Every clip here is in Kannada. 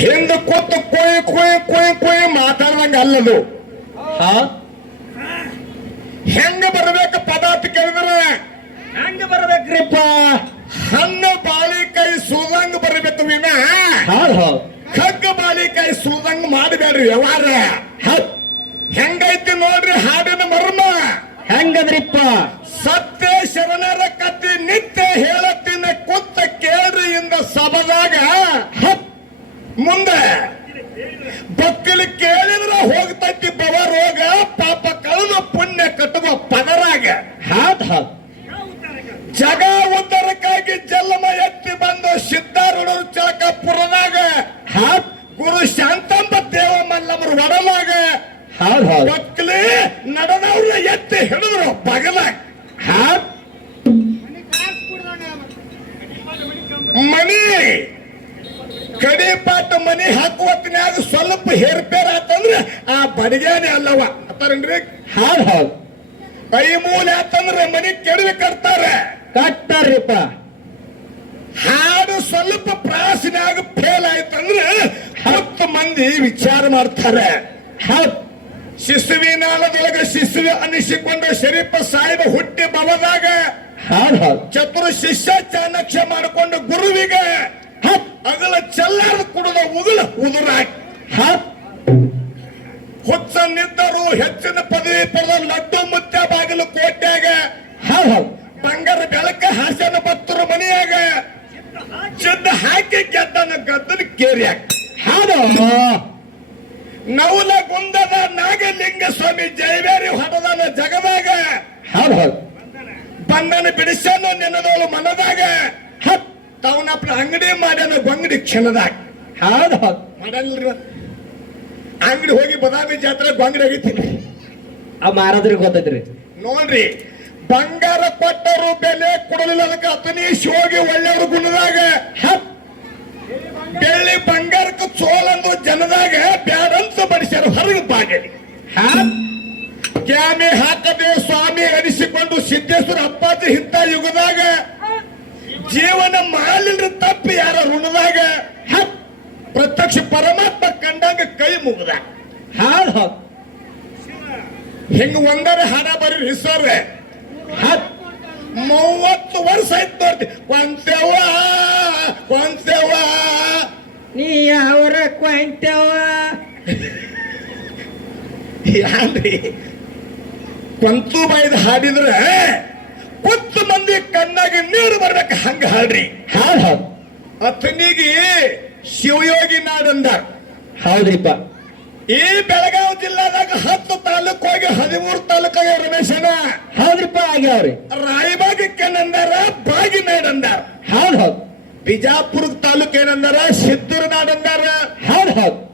ಹಿಂದ ಕೂತು ಕೊಯ್ ಕೊಯ್ ಕೊಯ್ ಕೊಯ್ ಮಾತಾಡ್ದಂಗ ಅಲ್ಲದು. ಹೆಂಗ ಬರ್ಬೇಕು ಪದ ಅಂತ ಕೇಳಿದ್ರೆ ಹೆಂಗ ಬರ್ಬೇಕ್ರಿಪ್ಪ? ಹಣ್ಣು ಬಾಳಿಕಾಯಿ ಸುಳ್ದಂಗ ಬರ್ಬೇಕು ವಿನ ಕಗ್ಗ ಬಾಳಿಕಾಯಿ ಸುಳ್ದಂಗ ಮಾಡಬೇಡ್ರಿ ವ್ಯವಹಾರ. ಹೆಂಗೈತಿ ನೋಡ್ರಿ ಹಾಡಿನ ಮರ್ಮ. ಹೆಂಗದ್ರಿಪ್ಪ? ಸತ್ಯ ಶರಣರ ಕತ್ತಿ ನಿತ್ಯ ಹೇಳತ್ತಿನ ಕೂತ ಕೇಳ್ರಿ ಇಂದ ಸಭದಾಗ ಮುಂದೆ ಬಕ್ಕಲಿ ಕೇಳಿದ್ರ ಹೋಗ್ತೈತಿ ಬವ ರೋಗ, ಪಾಪ ಕಳೆದು ಪುಣ್ಯ ಕಟ್ಟುವ ಪದರಾಗ. ಜಗ ಉದ್ಧಾರಕ್ಕಾಗಿ ಜನ್ಮ ಎತ್ತಿ ಬಂದು ಸಿದ್ಧಾರೂಢರು ಚಳಕಾಪುರದಾಗ ಗುರು ಶಾಂತಂಬ ದೇವ ಮಲ್ಲಮರು ಒಡಲಾಗ ಬಕ್ಕಲಿ ನಡೆದವ್ರ ಎತ್ತಿ ಹಿಡಿದ್ರು ಬಗಲಾಗ. ಮನಿ ಕಡಿಪಾಟ ಮನಿ ಹಾಕುವತ್ತಿನಾಗ ಸ್ವಲ್ಪ ಹೇರ್ಪೇರ್ ಆತಂದ್ರ ಆ ಬಡಿಗೆನೆ ಅಲ್ಲವ ಅತ್ತಾರನ್ರಿ. ಕೈ ಮೂಲೆ ಆತಂದ್ರೆ ಮನಿ ಕೆಡವಿ ಕಟ್ತಾರ್ರಿಪ್ಪ. ಹಾಡು ಸ್ವಲ್ಪ ಪ್ರಾಸಿನಾಗ ಫೇಲ್ ಆಯ್ತಂದ್ರೆ 10 ಮಂದಿ ವಿಚಾರ ಮಾಡ್ತಾರೆ. ಶಿಶುವಿನಾಳದೊಳಗೆ ಶಿಶುವೆ ಅನಿಸಿಕೊಂಡ ಶರೀಫ ಸಾಹಿಬ ಹುಟ್ಟಿ ಬವದಾಗ ಚತುರ ಶಿಷ್ಯ ಚಾಣಕ್ಯ ಮಾಡಿಕೊಂಡು ಗುರುವಿಗೆ ಅಗಲ ಚೆಲ್ಲಾರ್ದು ಕುಡಿದ ಉದುರಾಗಿ ಹುಚ್ಚನಿದ್ದರು ಹೆಚ್ಚಿನ ಪದವಿ ಪಡೆದ ಲಡ್ಡು ಮುತ್ಯ ಬಾಗಿಲು ಕೋಟ್ಯಾಗ ಬಂಗಾರ ಬೆಳಕ ಹಾಸನ ಭಕ್ತರು ಮನೆಯಾಗ ಚಿದ್ದ ಹಾಕಿ ಗೆದ್ದನ ಗದ್ದನ ಕೇರಿಯಾಗ ನವಲ ಗುಂದದ ನಾಗಲಿಂಗ ಸ್ವಾಮಿ ಜಯವೇರಿ ಹೊಡೆದನ ಜಗದಾಗ ಬಂದನ ಬಿಡಿಸನು ನೆನದವಳು ಮನದಾಗ ತವನಪ್ಪ ಅಂಗಡಿ ಮಾಡ್ಯಾನ ಬಂಗಡಿ ಕ್ಷಣದಾಗ. ಮಾಡಲ್ರಿ ಅಂಗಡಿ ಹೋಗಿ ಬದಾಮಿ ಜಾತ್ರೆ ಬಂಗಡಿ ಆಗೈತಿ. ಮಾರಾದ್ರಿಗೆ ಗೊತ್ತೈತ್ರಿ ನೋಡ್ರಿ. ಬಂಗಾರ ಕೊಟ್ಟರು ಬೆಲೆ ಕೊಡಲಿಲ್ಲ ಅದಕ್ಕೆ ಅತನಿ ಶಿವಗಿ ಒಳ್ಳೆಯವರು ಗುಣದಾಗ ಬೆಳ್ಳಿ ಬಂಗಾರಕ್ಕೆ ಚೋಲಂದು ಜನದಾಗ ಬ್ಯಾಡಂತ ಬಡಿಸ್ಯಾರ ಹೊರಗೆ ಬಾಗಲಿ. ಕ್ಯಾಮೆ ಹಾಕದೆ ಸ್ವಾಮಿ ಅನಿಸಿಕೊಂಡು ಸಿದ್ದೇಶ್ವರ ಅಪ್ಪಾಜಿ ಇಂಥ ಯುಗದಾಗ ಜೀವನ ಮಾಲಿನ ತಪ್ಪಿ ಯಾರ ಋಣದಾಗ ಪ್ರತ್ಯಕ್ಷ ಪರಮಾತ್ಮ ಕಂಡಂಗ ಕೈ ಮುಗ್ದ. ಹಿಂಗ ಒಂದರೆ ಹಾಡ ಬರೀ ಸರ್ 30 ವರ್ಷ ಆಯ್ತು ನೋಡ್ತಿ. ಕೊಂತೆವ ನೀ ಅವರ ಕ್ವಾಂತೆವ ಯಾನ್ರಿ ಕೊಂತು ಬಾಯ್ದು ಹಾಡಿದ್ರೆ 10 ಮಂದಿ ಕಣ್ಣಾಗ ನೀರು ಬರ್ಬೇಕು ಹಂಗ ಹಾಡ್ರಿ. ಅತನಿಗೆ ಶಿವಯೋಗಿ ನಾಡಂದಾರ. ಹೌದ್ರಿಪ್ಪ. ಈ ಬೆಳಗಾವಿ ಜಿಲ್ಲಾದಾಗ 10 ತಾಲೂಕು ಹೋಗಿ 13 ತಾಲೂಕು ಆಗ್ಯಾವ ರಮೇಶನ. ಹೌದ್ರಿಪ್ಪ ಆಗ್ಯಾವ್ರಿ. ರಾಯಬಾಗಕ್ಕೆ ಏನಂದಾರ ಬಾಗಿ ನಾಡಂದಾರ. ಬಿಜಾಪುರ ತಾಲೂಕು ಏನಂದಾರ ಸಿದ್ದೂರು ನಾಡಂದಾರ.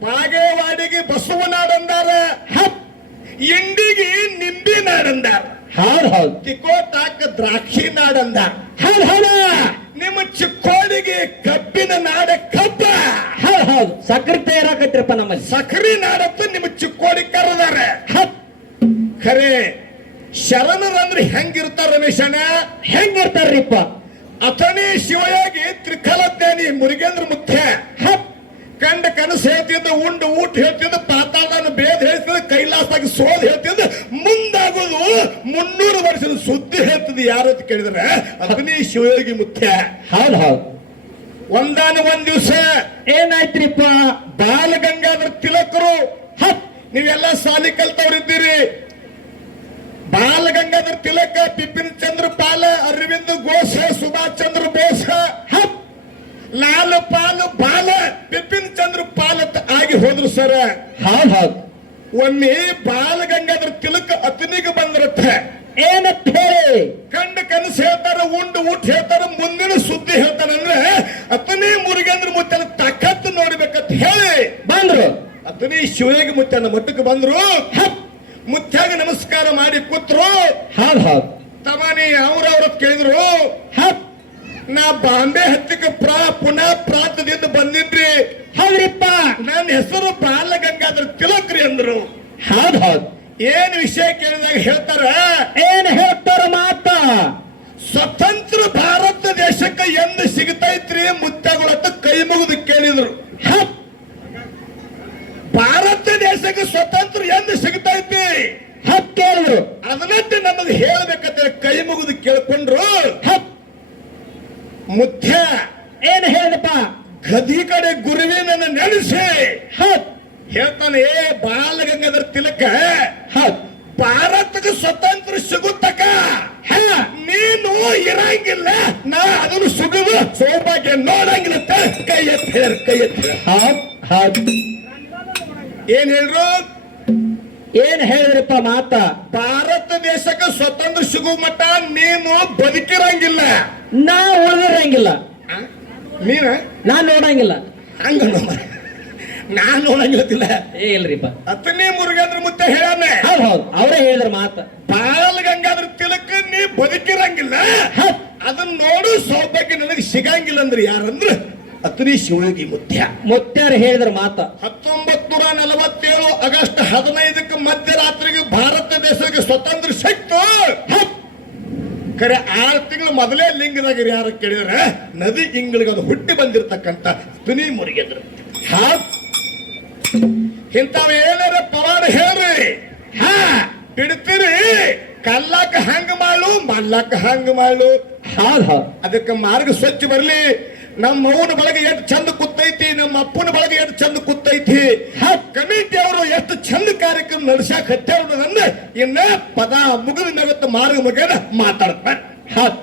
ಬಾಗೇವಾಡಿಗೆ ಬಸವ ನಾಡಂದಾರ. ಇಂಡಿಗೆ ನಿಂಬಿ ನಾಡಂದಾರ. ತಿಕೋಟಾಕ ದ್ರಾಕ್ಷಿ ನಾಡಂದಾರ. ನಿಮ್ಮ ಚಿಕ್ಕೋಡಿಗೆ ಕಬ್ಬಿನ ನಾಡ ಕಬ್ಬ. ಸಕ್ಕರೆ ತಯಾರಾಕೈತ್ರಪ್ಪ ನಮ್ಮಲ್ಲಿ. ಸಕ್ಕರೆ ನಾಡತ್ತು ನಿಮ್ಮ ಚಿಕ್ಕೋಡಿ ಕರೆದಾರ. ಖರೆ ಶರಣರಂದ್ರೆ ಹೆಂಗಿರ್ತಾರ ರಮೇಶನ? ಹೆಂಗಿರ್ತಾರ್ರಿಪ್ಪ? ಅಥಣಿ ಶಿವಯೋಗಿ ತ್ರಿಕಾಲಜ್ಞಾನಿ ಮುರುಗೇಂದ್ರ ಮುಖ್ಯ ಕಂಡ ಕನಸು ಹೇಳ್ತಿದ್ದ, ಉಂಡು ಊಟ ಹೇಳ್ತಿದ್ದ, ಪಾತಾಳನ ಬೇದ ಹೇಳ್ತಿದ್ದ, ಕೈಲಾಸದಾಗ ಸೋದ್ ಹೇಳ್ತಿದ್ದ, ಮುಂದಾಗೋದು 300 ವರ್ಷದ ಸುದ್ದಿ ಹೇಳ್ತಿದ್ದ. ಯಾರತ್ ಕೇಳಿದ್ರೆ ಅಥಣಿ ಶಿವಯೋಗಿ ಮುಖ್ಯ. ಒಂದ್ ದಿವಸ ಏನಾಯ್ತ್ರಿಪ್ಪ? ಬಾಲ ಗಂಗಾಧರ ತಿಲಕರು ನೀವೆಲ್ಲ ಸಾಲಿ ಕಲ್ತವ್ರಿದ್ದೀರಿ. ಬಾಲ ಗಂಗಾಧರ ತಿಲಕ, ಬಿಪಿನ್ ಚಂದ್ರ ಪಾಲ, ಅರವಿಂದ್ ಘೋಷ, ಸುಭಾಷ್ ಚಂದ್ರ ಬೋಸ್, ಲಾಲ್ ಪಾಲ್ ಬಾಲ ಬಿಪಿನ್ ಚಂದ್ರ ಪಾಲ್ ಆಗಿ ಹೋದ್ರು ಸರ್. ಒಮ್ಮೆ ಬಾಲ ಗಂಗಾಧರ ತಿಲಕ ಅತನಿಗೆ ಬಂದ್ರತ್ತ. ಏನಂತ ಹೇಳಿ ಕಂಡ ಕನಸು ಹೇಳ್ತಾರ, ಉಂಡು ಊಟ ಹೇಳ್ತಾರ, ಮುಂದಿನ ಸುದ್ದಿ ಹೇಳ್ತಾರ. ಅಂದ್ರೆ ಅತನಿ ಮುರುಗೇಂದ್ರ ಮುತ್ತನ ತಾಕತ್ತು ನೋಡ್ಬೇಕಂತ ಹೇಳಿ ಬಂದ್ರು. ಅತನಿ ಶಿವಯೋಗಿ ಮುತ್ತನ ಮಟ್ಟಕ್ಕೆ ಬಂದ್ರು. ಮುತ್ಯಾಗ ನಮಸ್ಕಾರ ಮಾಡಿ ಕೂತ್ರು. ತಮಾನಿ ಅವ್ರವ್ರ ಕೇಳಿದ್ರು, ನಾ ಬಾಂಬೆ ಹತ್ತಿಗೆ ಪುನಃ ಪ್ರಾಂತದಿಂದ ಬಂದಿದ್ರಿ. ಹೌದ್ರಿಪ್ಪ. ನನ್ನ ಹೆಸರು ಬಾಲ ಗಂಗಾಧರ ತಿಲಕ್ರಿ ಅಂದ್ರು. ಏನ್ ವಿಷಯ ಕೇಳಿದಾಗ ಹೇಳ್ತಾರ, ಏನ್ ಹೇಳ್ತಾರ ಮಾತ? ಸ್ವತಂತ್ರ ಭಾರತ ದೇಶಕ್ಕೆ ಎಂದು ಸಿಗ್ತೈತ್ರಿ ಮುತ್ಯಗಳತ್ತ ಕೈ ಮುಗಿದು ಕೇಳಿದ್ರು. ದೇಶಕ್ಕೆ ಸ್ವತಂತ್ರ ಎಂದು ಸಿಗ್ತೈತಿ ಹತ್ ಕೇಳಿದ್ರು ಅದನ್ನಂತೆ ನಮಗೆ ಹೇಳಬೇಕಂತ ಕೈ ಮುಗಿದು ಕೇಳ್ಕೊಂಡ್ರು ಹತ್ ಮುಖ್ಯ ಏನ್ ಹೇಳಿದಪ್ಪ ಗದಿ ಕಡೆ ಗುರುವಿನನ್ನು ನೆನೆಸಿ ಹತ್ ಹೇಳ್ತಾನೆ ಏ ಬಾಲಗಂಗಾಧರ ತಿಲಕ ಹತ್ ಭಾರತಕ್ಕೆ ಸ್ವತಂತ್ರ ಸಿಗುತ್ತಕ ಹ ನೀನು ಇರಂಗಿಲ್ಲ ನಾ ಅದನ್ನು ಸುಗದು ಸೌಭಾಗ್ಯ ನೋಡಂಗಿಲ್ಲ ಅಂತ ಕೈ ಎತ್ತಿ ಹೇಳ್ಯಾರ, ಕೈ ಎತ್ತಿ ಹೇಳ್ಯಾರ. ಹತ್ ಹತ್ ಏನ್ ಹೇಳ್ರು ಏನ್ ಹೇಳಿದ್ರಪ್ಪ ಮಾತ ಭಾರತ ದೇಶಕ್ಕೆ ಸ್ವತಂತ್ರ ಸಿಗುವ ಮಟ್ಟ ನೀನು ಬದುಕಿರಂಗಿಲ್ಲ ನಾ ಉಳಿದಿರಂಗಿಲ್ಲ ಆ? ನೀನ ನಾನ್ ನೋಡಂಗಿಲ್ಲ ಹಂಗ ನಾನ್ ನೋಡಂಗಿಲ್ಲ ಏ ಇಲ್ರಿಪ್ಪ ಅತನೇ ಮುರುಗೇಂದ್ರ ಮುತ್ತೆ ಹೇಳನೆ ಹೌದ್ ಹೌದ್ ಅವರೇ ಹೇಳಿದ್ರ ಮಾತ ಬಾಲಗಂಗಾಧರ ತಿಲಕ ನೀ ಬದುಕಿರಂಗಿಲ್ಲ ಹತ್ ಅದನ್ನ ನೋಡು ಸೌಭಾಗ್ಯ ನನಗೆ ಸಿಗಂಗಿಲ್ಲ ಅಂದ್ರೆ ಯಾರಂದ್ರ ಅತನಿ ಶಿವಯೋಗಿ ಮುತ್ಯ ಮುತ್ಯಾರ ಹೇಳಿದ್ರ ಮಾತ 1947 ಆಗಸ್ಟ್ 15ಕ್ಕೆ ಮಧ್ಯರಾತ್ರಿಗೆ ಭಾರತ ದೇಶಕ್ಕೆ ಸ್ವತಂತ್ರ ಸಿಕ್ತು ಖರೆ 6 ತಿಂಗಳು ಮೊದಲೇ ಲಿಂಗದಾಗ ಯಾರು ಕೇಳಿದ್ರೆ ನದಿ ಇಂಗಳಿಗೆ ಅದು ಹುಟ್ಟಿ ಬಂದಿರತಕ್ಕಂತ ತುನಿ ಮುರುಗೇಂದ್ರ ಹತ್ ಇಂಥವ್ ಏನಾರ ಪವಾಡ ಹೇಳ್ರಿ ಹಾ ಬಿಡ್ತೀರಿ ಕಲ್ಲಾಕ ಹಂಗ ಮಾಡು ಮಲ್ಲಾಕ ಹಂಗ ಮಾಡು ಹೌದ್ ಹೌದ್ ಅದಕ್ಕೆ ಮಾರ್ಗ ಸ್ವಚ್ಛ ಬರ್ಲಿ ನಮ್ಮ ಮೌನ ಬಳಗ ಎಷ್ಟು ಚಂದ ಕೂತೈತಿ ನಮ್ಮ ಅಪ್ಪನ ಬಳಗ ಎಷ್ಟು ಚಂದ ಕೂತೈತಿ ಕಮಿಟಿ ಅವರು ಎಷ್ಟು ಚಂದ ಕಾರ್ಯಕ್ರಮ ನಡೆಸಾಕ ಹತ್ತಾರ ಇನ್ನ ಪದ ಮುಗಿದ ನಗತ್ತ ಮಾರ್ಗ ಮುಗಿದ ಮಾತಾಡ್ತಾರೆ ಹತ್